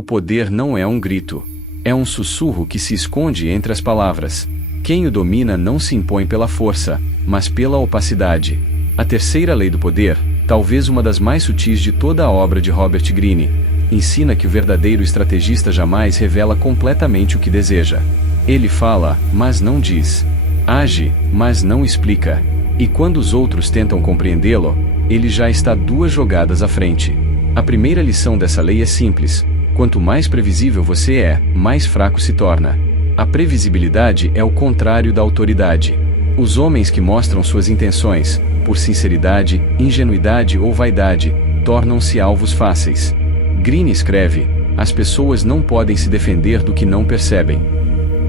O poder não é um grito. É um sussurro que se esconde entre as palavras. Quem o domina não se impõe pela força, mas pela opacidade. A terceira lei do poder, talvez uma das mais sutis de toda a obra de Robert Greene, ensina que o verdadeiro estrategista jamais revela completamente o que deseja. Ele fala, mas não diz. Age, mas não explica. E quando os outros tentam compreendê-lo, ele já está 2 jogadas à frente. A primeira lição dessa lei é simples: quanto mais previsível você é, mais fraco se torna. A previsibilidade é o contrário da autoridade. Os homens que mostram suas intenções, por sinceridade, ingenuidade ou vaidade, tornam-se alvos fáceis. Greene escreve: as pessoas não podem se defender do que não percebem.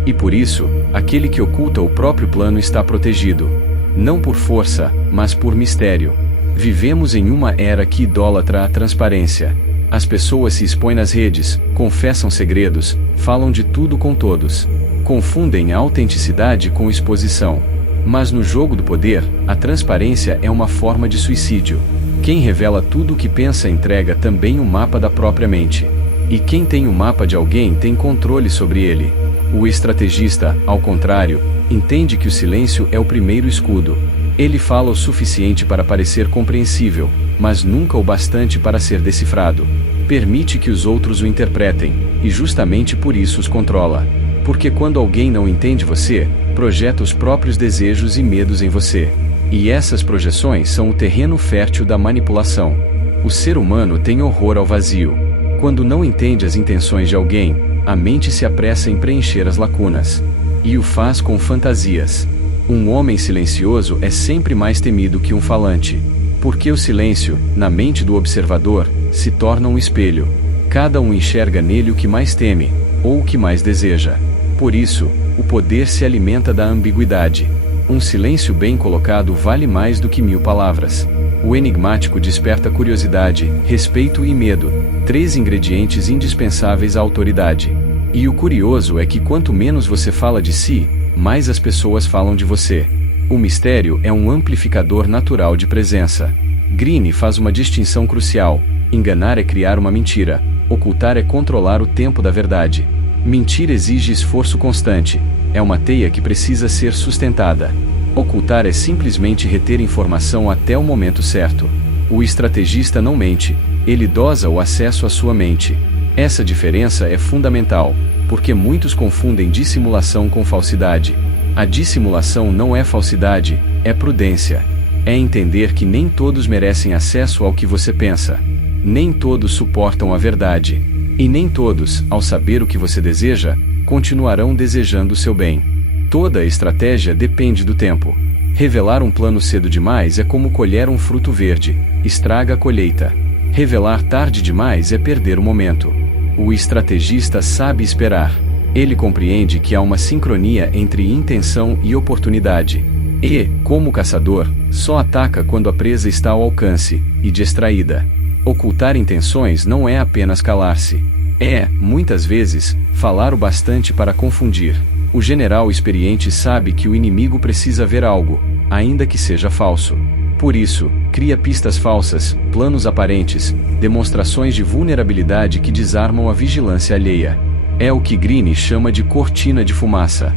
E por isso, aquele que oculta o próprio plano está protegido. Não por força, mas por mistério. Vivemos em uma era que idolatra a transparência. As pessoas se expõem nas redes, confessam segredos, falam de tudo com todos. Confundem a autenticidade com exposição. Mas no jogo do poder, a transparência é uma forma de suicídio. Quem revela tudo o que pensa entrega também o mapa da própria mente. E quem tem o mapa de alguém tem controle sobre ele. O estrategista, ao contrário, entende que o silêncio é o primeiro escudo. Ele fala o suficiente para parecer compreensível, mas nunca o bastante para ser decifrado. Permite que os outros o interpretem, e justamente por isso os controla. Porque quando alguém não entende você, projeta os próprios desejos e medos em você. E essas projeções são o terreno fértil da manipulação. O ser humano tem horror ao vazio. Quando não entende as intenções de alguém, a mente se apressa em preencher as lacunas. E o faz com fantasias. Um homem silencioso é sempre mais temido que um falante. Porque o silêncio, na mente do observador, se torna um espelho. Cada um enxerga nele o que mais teme, ou o que mais deseja. Por isso, o poder se alimenta da ambiguidade. Um silêncio bem colocado vale mais do que 1000 palavras. O enigmático desperta curiosidade, respeito e medo, 3 ingredientes indispensáveis à autoridade. E o curioso é que quanto menos você fala de si, mais as pessoas falam de você. O mistério é um amplificador natural de presença. Greene faz uma distinção crucial: enganar é criar uma mentira, ocultar é controlar o tempo da verdade. Mentir exige esforço constante, é uma teia que precisa ser sustentada. Ocultar é simplesmente reter informação até o momento certo. O estrategista não mente, ele dosa o acesso à sua mente. Essa diferença é fundamental, porque muitos confundem dissimulação com falsidade. A dissimulação não é falsidade, é prudência. É entender que nem todos merecem acesso ao que você pensa. Nem todos suportam a verdade. E nem todos, ao saber o que você deseja, continuarão desejando o seu bem. Toda a estratégia depende do tempo. Revelar um plano cedo demais é como colher um fruto verde, estraga a colheita. Revelar tarde demais é perder o momento. O estrategista sabe esperar. Ele compreende que há uma sincronia entre intenção e oportunidade. E, como caçador, só ataca quando a presa está ao alcance, e distraída. Ocultar intenções não é apenas calar-se. É, muitas vezes, falar o bastante para confundir. O general experiente sabe que o inimigo precisa ver algo, ainda que seja falso. Por isso, cria pistas falsas, planos aparentes, demonstrações de vulnerabilidade que desarmam a vigilância alheia. É o que Greene chama de cortina de fumaça.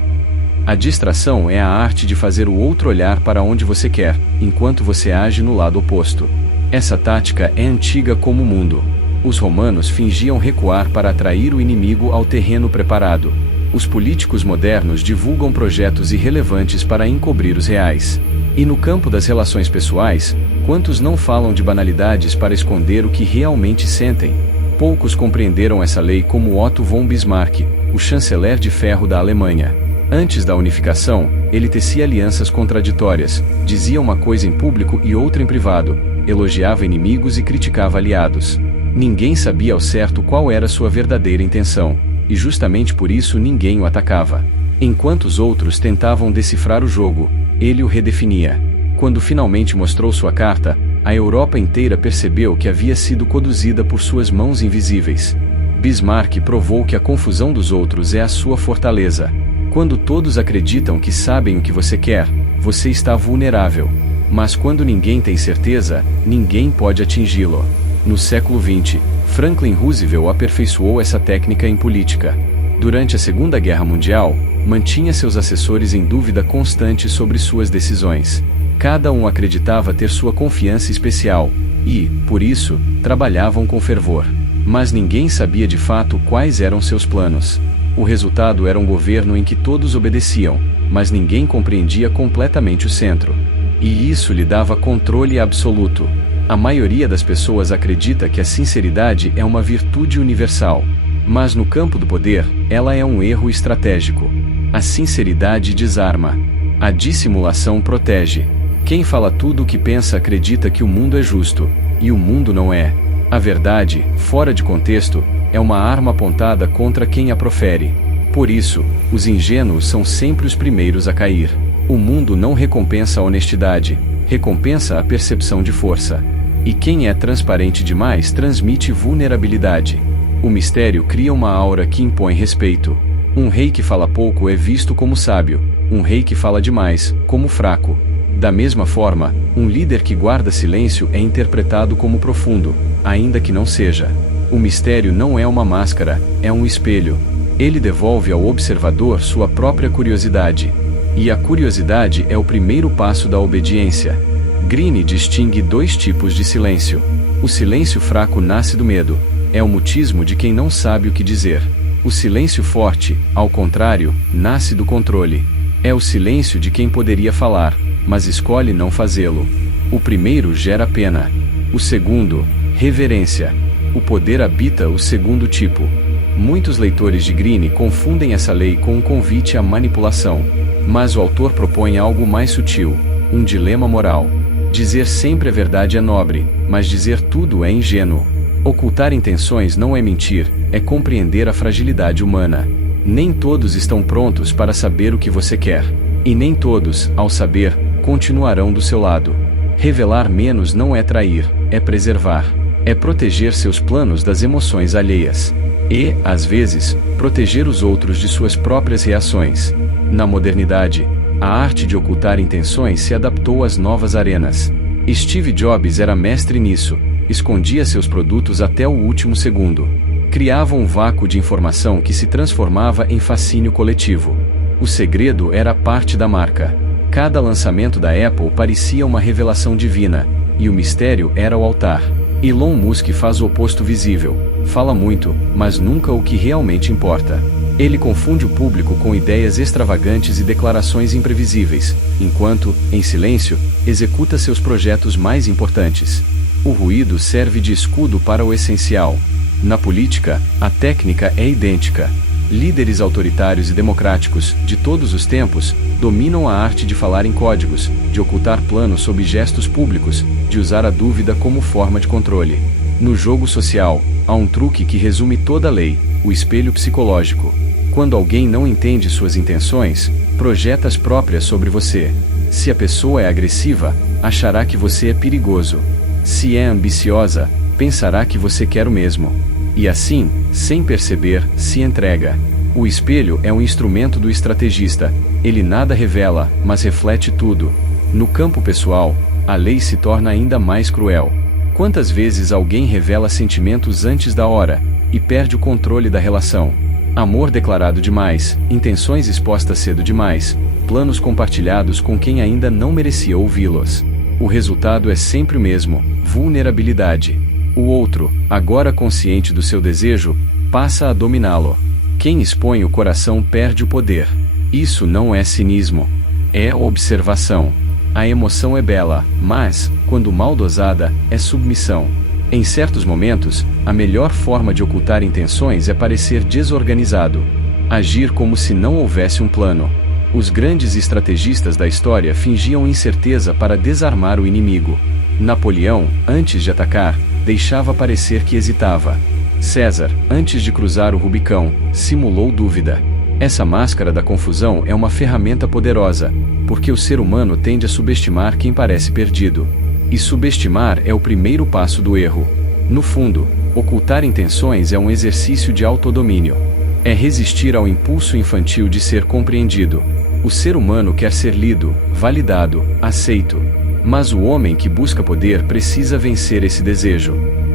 A distração é a arte de fazer o outro olhar para onde você quer, enquanto você age no lado oposto. Essa tática é antiga como o mundo. Os romanos fingiam recuar para atrair o inimigo ao terreno preparado. Os políticos modernos divulgam projetos irrelevantes para encobrir os reais. E no campo das relações pessoais, quantos não falam de banalidades para esconder o que realmente sentem? Poucos compreenderam essa lei como Otto von Bismarck, o chanceler de ferro da Alemanha. Antes da unificação, ele tecia alianças contraditórias, dizia uma coisa em público e outra em privado, elogiava inimigos e criticava aliados. Ninguém sabia ao certo qual era sua verdadeira intenção, e justamente por isso ninguém o atacava. Enquanto os outros tentavam decifrar o jogo, ele o redefinia. Quando finalmente mostrou sua carta, a Europa inteira percebeu que havia sido conduzida por suas mãos invisíveis. Bismarck provou que a confusão dos outros é a sua fortaleza. Quando todos acreditam que sabem o que você quer, você está vulnerável. Mas quando ninguém tem certeza, ninguém pode atingi-lo. No século XX, Franklin Roosevelt aperfeiçoou essa técnica em política. Durante a Segunda Guerra Mundial, mantinha seus assessores em dúvida constante sobre suas decisões. Cada um acreditava ter sua confiança especial e, por isso, trabalhavam com fervor. Mas ninguém sabia de fato quais eram seus planos. O resultado era um governo em que todos obedeciam, mas ninguém compreendia completamente o centro. E isso lhe dava controle absoluto. A maioria das pessoas acredita que a sinceridade é uma virtude universal. Mas no campo do poder, ela é um erro estratégico. A sinceridade desarma. A dissimulação protege. Quem fala tudo o que pensa acredita que o mundo é justo, e o mundo não é. A verdade, fora de contexto, é uma arma apontada contra quem a profere. Por isso, os ingênuos são sempre os primeiros a cair. O mundo não recompensa a honestidade, recompensa a percepção de força. E quem é transparente demais transmite vulnerabilidade. O mistério cria uma aura que impõe respeito. Um rei que fala pouco é visto como sábio, um rei que fala demais, como fraco. Da mesma forma, um líder que guarda silêncio é interpretado como profundo, ainda que não seja. O mistério não é uma máscara, é um espelho. Ele devolve ao observador sua própria curiosidade. E a curiosidade é o primeiro passo da obediência. Greene distingue dois tipos de silêncio. O silêncio fraco nasce do medo. É o mutismo de quem não sabe o que dizer. O silêncio forte, ao contrário, nasce do controle. É o silêncio de quem poderia falar, mas escolhe não fazê-lo. O primeiro gera pena. O segundo, reverência. O poder habita o segundo tipo. Muitos leitores de Greene confundem essa lei com um convite à manipulação. Mas o autor propõe algo mais sutil, um dilema moral. Dizer sempre a verdade é nobre, mas dizer tudo é ingênuo. Ocultar intenções não é mentir, é compreender a fragilidade humana. Nem todos estão prontos para saber o que você quer. E nem todos, ao saber, continuarão do seu lado. Revelar menos não é trair, é preservar. É proteger seus planos das emoções alheias. E, às vezes, proteger os outros de suas próprias reações. Na modernidade, a arte de ocultar intenções se adaptou às novas arenas. Steve Jobs era mestre nisso. Escondia seus produtos até o último segundo. Criava um vácuo de informação que se transformava em fascínio coletivo. O segredo era parte da marca. Cada lançamento da Apple parecia uma revelação divina, e o mistério era o altar. Elon Musk faz o oposto visível. Fala muito, mas nunca o que realmente importa. Ele confunde o público com ideias extravagantes e declarações imprevisíveis, enquanto, em silêncio, executa seus projetos mais importantes. O ruído serve de escudo para o essencial. Na política, a técnica é idêntica. Líderes autoritários e democráticos, de todos os tempos, dominam a arte de falar em códigos, de ocultar planos sob gestos públicos, de usar a dúvida como forma de controle. No jogo social, há um truque que resume toda a lei: o espelho psicológico. Quando alguém não entende suas intenções, projeta as próprias sobre você. Se a pessoa é agressiva, achará que você é perigoso. Se é ambiciosa, pensará que você quer o mesmo. E assim, sem perceber, se entrega. O espelho é um instrumento do estrategista. Ele nada revela, mas reflete tudo. No campo pessoal, a lei se torna ainda mais cruel. Quantas vezes alguém revela sentimentos antes da hora e perde o controle da relação? Amor declarado demais, intenções expostas cedo demais, planos compartilhados com quem ainda não merecia ouvi-los. O resultado é sempre o mesmo: vulnerabilidade. O outro, agora consciente do seu desejo, passa a dominá-lo. Quem expõe o coração perde o poder. Isso não é cinismo. É observação. A emoção é bela, mas, quando mal dosada, é submissão. Em certos momentos, a melhor forma de ocultar intenções é parecer desorganizado. Agir como se não houvesse um plano. Os grandes estrategistas da história fingiam incerteza para desarmar o inimigo. Napoleão, antes de atacar, deixava parecer que hesitava. César, antes de cruzar o Rubicão, simulou dúvida. Essa máscara da confusão é uma ferramenta poderosa, porque o ser humano tende a subestimar quem parece perdido. E subestimar é o primeiro passo do erro. No fundo, ocultar intenções é um exercício de autodomínio. É resistir ao impulso infantil de ser compreendido. O ser humano quer ser lido, validado, aceito. Mas o homem que busca poder precisa vencer esse desejo.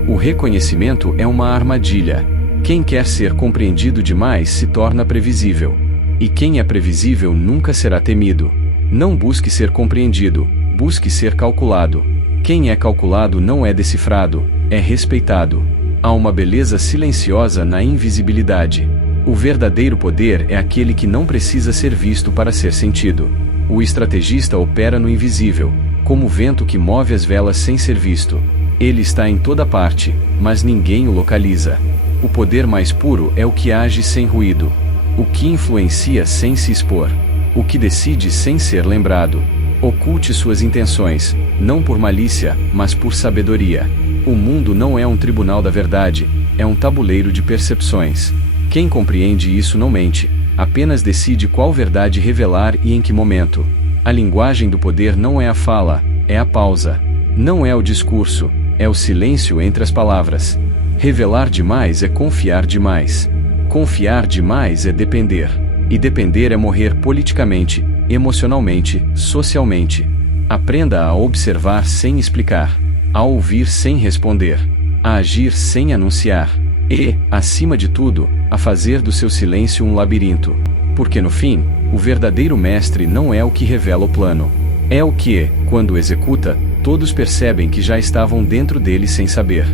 O reconhecimento é uma armadilha. Quem quer ser compreendido demais se torna previsível. E quem é previsível nunca será temido. Não busque ser compreendido, busque ser calculado. Quem é calculado não é decifrado, é respeitado. Há uma beleza silenciosa na invisibilidade. O verdadeiro poder é aquele que não precisa ser visto para ser sentido. O estrategista opera no invisível, como o vento que move as velas sem ser visto. Ele está em toda parte, mas ninguém o localiza. O poder mais puro é o que age sem ruído. O que influencia sem se expor. O que decide sem ser lembrado. Oculte suas intenções, não por malícia, mas por sabedoria. O mundo não é um tribunal da verdade, é um tabuleiro de percepções. Quem compreende isso não mente, apenas decide qual verdade revelar e em que momento. A linguagem do poder não é a fala, é a pausa. Não é o discurso, é o silêncio entre as palavras. Revelar demais é confiar demais. Confiar demais é depender. E depender é morrer politicamente, emocionalmente, socialmente. Aprenda a observar sem explicar, a ouvir sem responder, a agir sem anunciar. E, acima de tudo, a fazer do seu silêncio um labirinto. Porque no fim, o verdadeiro mestre não é o que revela o plano. É o que, quando executa, todos percebem que já estavam dentro dele sem saber.